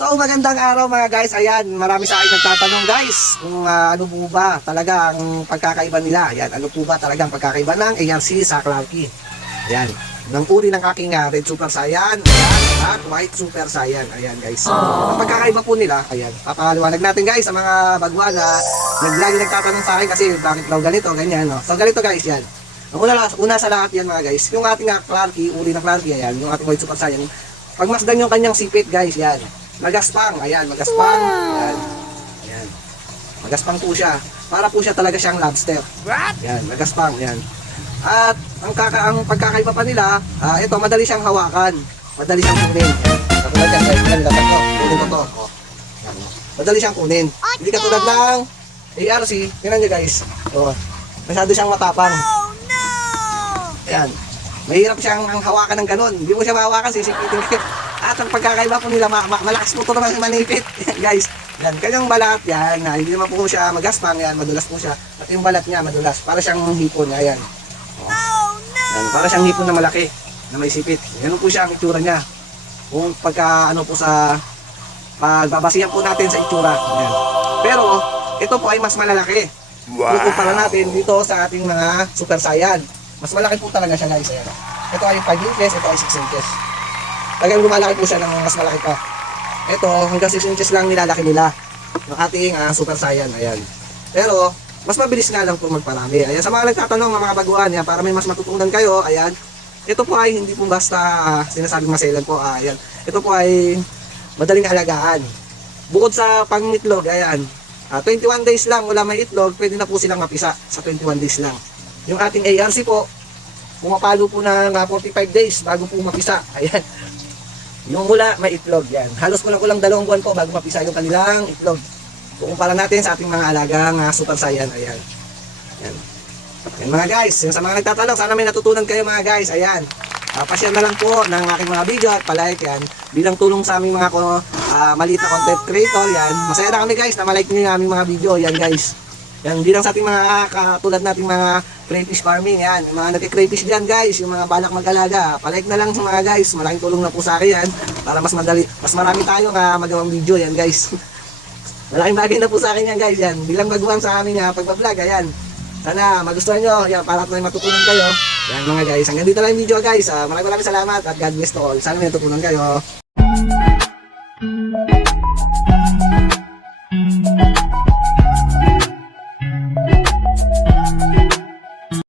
So magandang araw mga guys, ayan, marami sa akin nagtatanong guys kung ano po ba talaga ang pagkakaiba nila. Ayan, ano po ba talaga ang pagkakaiba ng ARC sa Clarky. Ayan, ng uri ng aking Red Super Saiyan, ayan, at White Super Saiyan. Ayan guys, ang pagkakaiba po nila, ayan, papaliwanag natin guys sa mga baguhan na lagi nagtatanong sa akin kasi bakit daw ganito, ganyan, no? So ganito guys, yan. Ang una sa lahat yan mga guys, yung ating Clarky, uri ng Clarky, ayan, yung ating White Super Saiyan, pagmasdan yung kanyang sipit guys, yan. Magaspang, ayan, magaspang. Ayan. Ayan. Magaspang po siya. Para po siya talaga siyang lobster. Ayan, magaspang, ayan. At ang pagkakaiba pa nila, ito, madali siyang hawakan. Madali siyang kunin. Katulad yan, guys, kunin ko to. Oh. Ayan. Madali siyang kunin. Hindi katulad ng ARC, tingnan nyo guys. Oh. Masyado siyang matapang. Ayan. Mahirap siyang hawakan ng ganun. Hindi mo siya mahawakan, sisipitin kayo. At ang pagkakaiba po nila, malakas po ito naman manipit. Guys, yan, kanyang balat, yan, hindi naman po siya magaspang, yan, madulas po siya. At yung balat niya, madulas, para siyang hipon, yan. Oh, yan, para siyang hipon na malaki, na may sipit. Yan po siya ang itsura niya. Kung ano po sa, pagbabasihan po natin sa itsura. Yan. Pero, ito po ay mas malalaki. Kukumpara natin dito sa ating mga Super Saiyan. Mas malaki po talaga siya guys. Ayan. Ito ay 5 inches, ito ay 6 inches. Talagang lumalaki po siya ng mas malaki pa. Ito, hanggang 6 inches lang nilalaki nila ng ating Super Saiyan. Ayan. Pero, mas mabilis nga lang po magparami. Ayan, sa mga nagtatanong, mga baguhan, yan, para may mas matutunan kayo, ayan. Ito po ay hindi po basta sinasabing maselan po. Ayan. Ito po ay madaling alagaan. Bukod sa pangitlog, ayan. 21 days lang, wala may itlog, pwede na po silang mapisa sa 21 days lang. Yung ating ARC po, pumapalo po ng 45 days bago po mapisa. Ayan. Yung mula, may itlog yan. Halos kulang-kulang 2 buwan po bago mapisa yung kanilang itlog. Kukumpara natin sa ating mga alagang Super Saiyan. Ayan. Ayan. Ayan mga guys, yung sa mga nagtatanong, sana may natutunan kayo mga guys. Ayan. Pasyal na lang po ng aking mga video at palike yan. Bilang tulong sa aming mga maliit na content creator. Yan. Masaya na kami guys na malike nyo yung aming mga video. Yan guys. Yan, bilang sa ating mga katulad nating mga crayfish farming, yan, yung mga nag-crayfish dyan guys, yung mga balak mag-alaga, palike na lang sa mga guys, malaking tulong na po sa akin yan, para mas madali, mas marami tayo magawang video yan guys. Malaking bagay na po sa akin yan guys, yan, bilang baguhan sa aming pagbablog, ayan. Sana magustuhan nyo, yan, para may matutunan kayo. Yan mga guys, hanggang dito lang yung video guys, maraming salamat at God bless to all, sana may natutunan kayo.